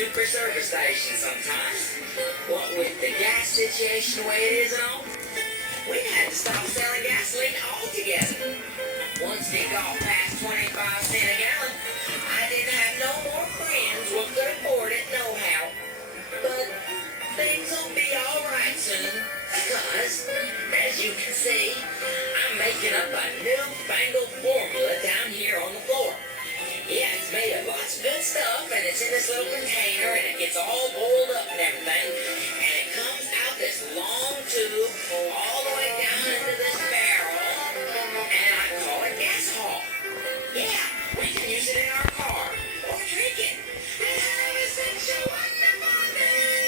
super service station sometimes. What with the gas situation the way it is and all, we had to stop selling gasoline altogether. Once it got past 25 cents a gallon, I didn't have no more friends who could afford it nohow. But things will be alright soon, because, as you can see, I'm making up a newfangled formula down here on the floor. Yeah, it's made of lots of good stuff, and it's in this little container, and it gets all boiled up and everything, and it comes out this long tube all the way down into this barrel, and I call it gas hall. Yeah, we can use it in our car, or drink it, and have such a wonderful day.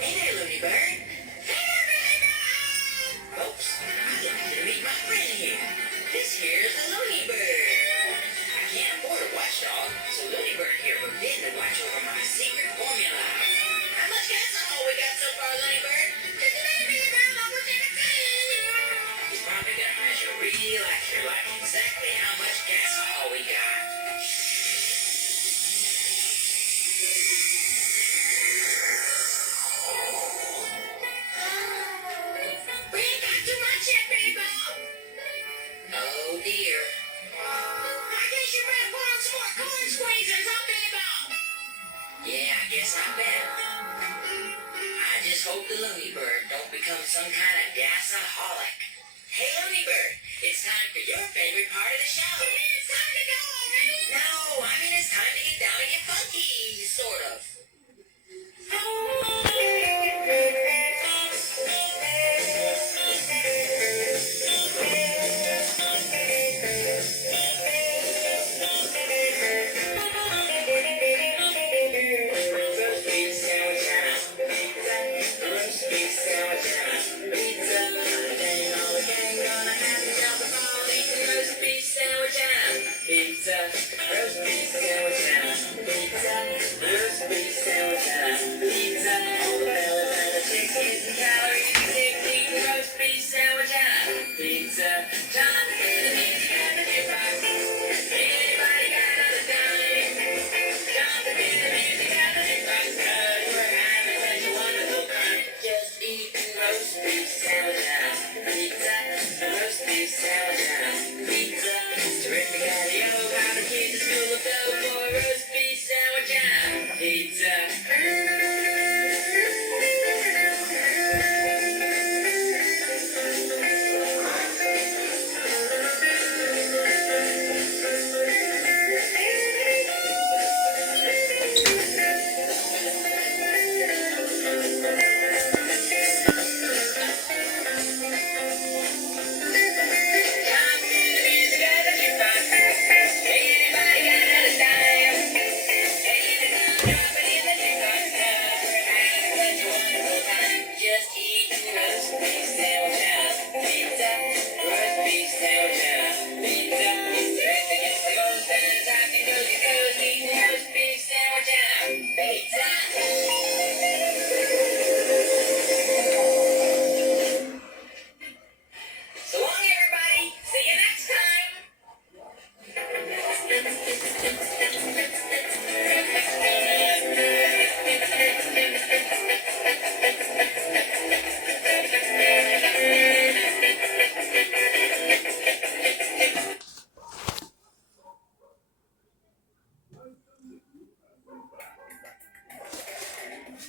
Hey there, Looney Bird. Hey there, Billy Bird. Folks, I'd like you to meet my friend here. This here's the Looney Bird. I can't afford a watchdog, so Looney Bird here moved in to watch over my secret formula. How much gas we got so far, Looney Bird? Just a little bit around over 10. He's probably gonna measure real accurate, like exactly how much gas we got. We ain't got too much yet, Billy Bob. Oh dear. I guess you better put on some more corn squeezers, huh, Billy Bob? Yeah, I guess I better. I just hope the Looney Bird don't become some kind of gasaholic. Hey, Looney Bird, it's time for your favorite part of the show. You mean it's time to go already? No, I mean it's time to get down and get funky, sort of.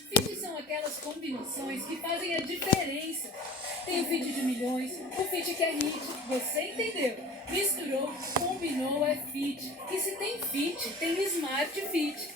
Feats são aquelas combinações que fazem a diferença. Tem o feat de milhões, o feat que é hit, você entendeu? Misturou, combinou é feat. E se tem feat, tem smart feat.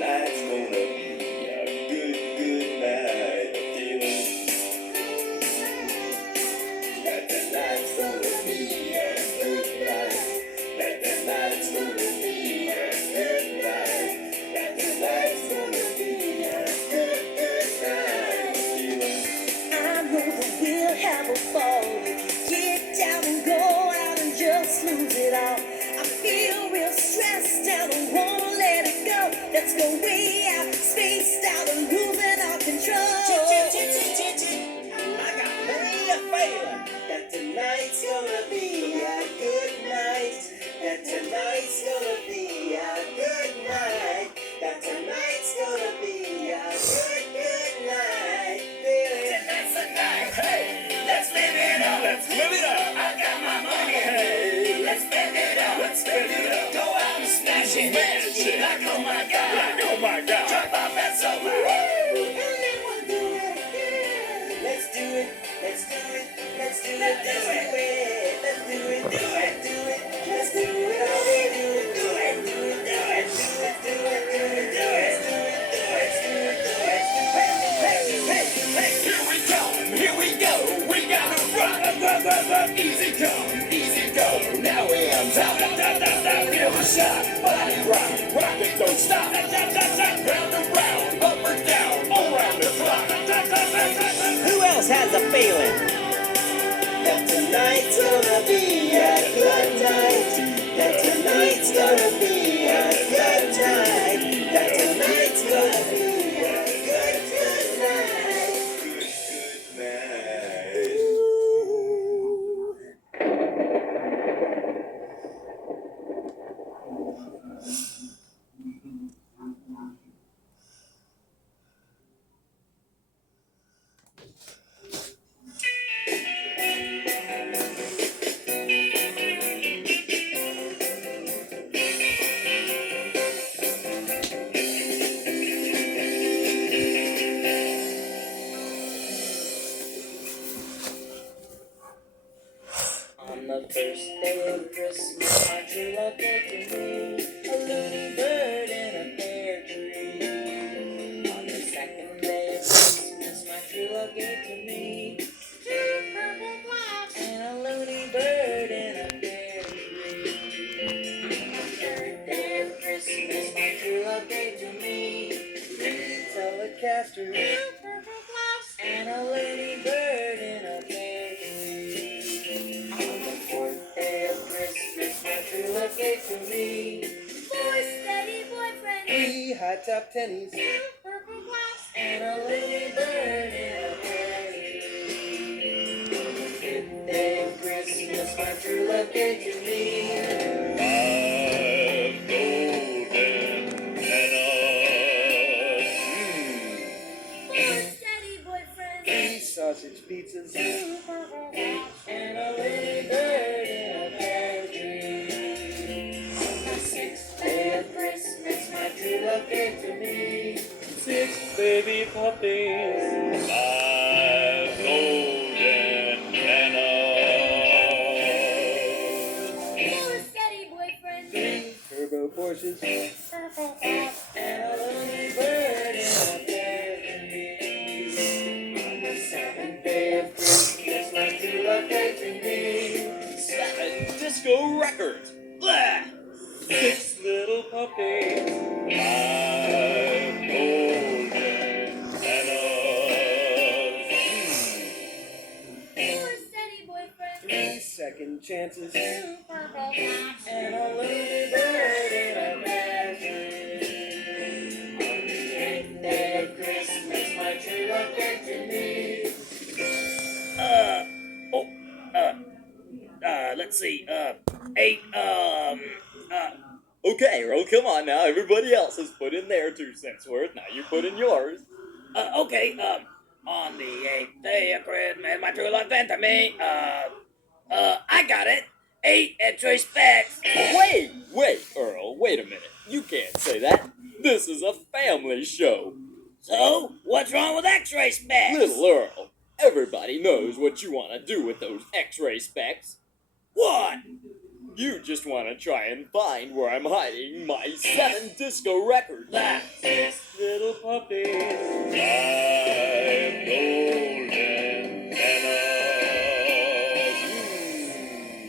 Night. go way out, spaced out and losing our control. I got me a feeling that tonight's gonna be a good night. That tonight's gonna be a good night. That tonight's gonna be a good night. Tonight's the night. Hey, let's live it up. Let's live it up. I got my money. Hey, let's spend it up. Let's spend it up. Go out and smash it. Smash it. Like oh my god. Like oh my god. Drop off that sofa. Woo! And then we'll do it again. Let's do it. Let's do it. Let's do it. Let's do it. Let's do it. Do it. Do it. Let's do it. Oh, we do it. Do it. Do it. Do it. Do it. Do it. Do it. Do it. Do it. Do it. Do it. Hey, hey, hey, hey. Here we go. Here we go. We gotta run. Easy come. Easy go. Now we on top. Feel the shot. Body rock. Rock it. Don't stop. Round and round. Up or down. Around the clock. Who else has a feeling that tonight's gonna be a good night? That tonight's gonna be a good night. That tonight's gonna be a good night. Good night. Ooh. On the first day of Christmas, my true love gave to me a loony bird in a pear tree. On the second day of Christmas, my true love gave to me two purple clouds and a loony bird in a pear tree. On the third day of Christmas, my true love gave to me three telecasters, two purple clouds and a loony bird in a pear tree. On the fourth day of Christmas, my true love gave to me four steady boyfriends, three high-top tennies, two purple clouds, and a lady bird in a pear tree. On the fifth day of Christmas, my true love gave to me five golden bananas, four steady boyfriends, three sausage pizzas, two purple clouds, and a lady bird in a pear tree. On the sixth day of Christmas, my true love gave to me six baby puppies, five golden bananas, four steady boyfriends, three turbo Porsches, purple clouds, and a lonely bird in a pear tree. On the seventh day of Christmas, my true love gave to me 7 disco records, blah! 6 little puppies, 5 golden bananas, 4 steady boyfriends, 3 second chances, 2 purple clouds, and a lonely bird in a pear tree. On the 8th day of Christmas, my true love gave to me let's see, 8, okay, Earl, come on now, everybody else has put in their 2 cents worth, now you put in yours. Okay, on the 8th day of Christmas, my true love sent to me, I got it, 8 extra specs. Wait, Earl, wait a minute, you can't say that, this is a family show. So, what's wrong with x-ray specs? Little Earl, everybody knows what you want to do with those x-ray specs. What? You just want to try and find where I'm hiding my 7 disco records. That's 6 little puppies, 5 golden bananas,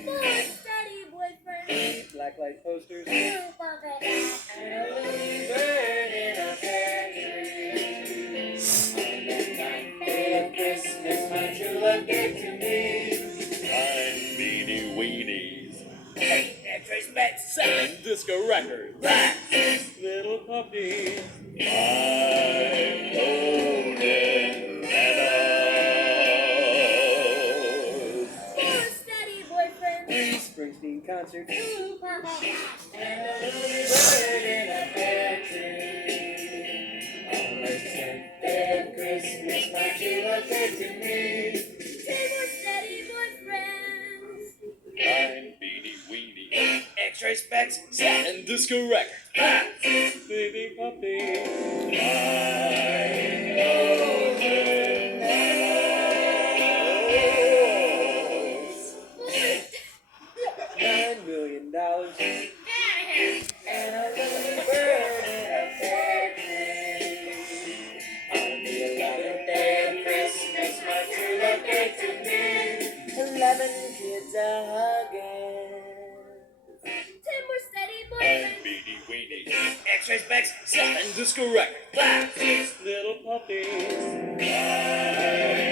4 steady boyfriends, 3 blacklight posters, 2 purple clouds, and a lonely bird in a pear tree. On the 9th day of Christmas, my true love gave to me 9 beanie weenies, 8 extra specs, 7 disco records, 6 little puppies. I'm golden meadows. Four steady boyfriends. 3 Springsteen concerts. 2 purple cats. And a little bird in a pear tree. On the 10th day of Christmas, my true love came to me. 10 more steady boyfriends. 9 Beanie Weenie. X-ray specs, 7 disco records. 5 baby puppies. 5 golden meadows. $9 million. Get out of here. And a little bird in a pear tree. On the 11th day of Christmas, my true love gave to me. 11 kids a hugging. 10 more steady And boyfriends. Beanie Weenie. X-ray specs, 7 disco records. 5 6 little puppies. 5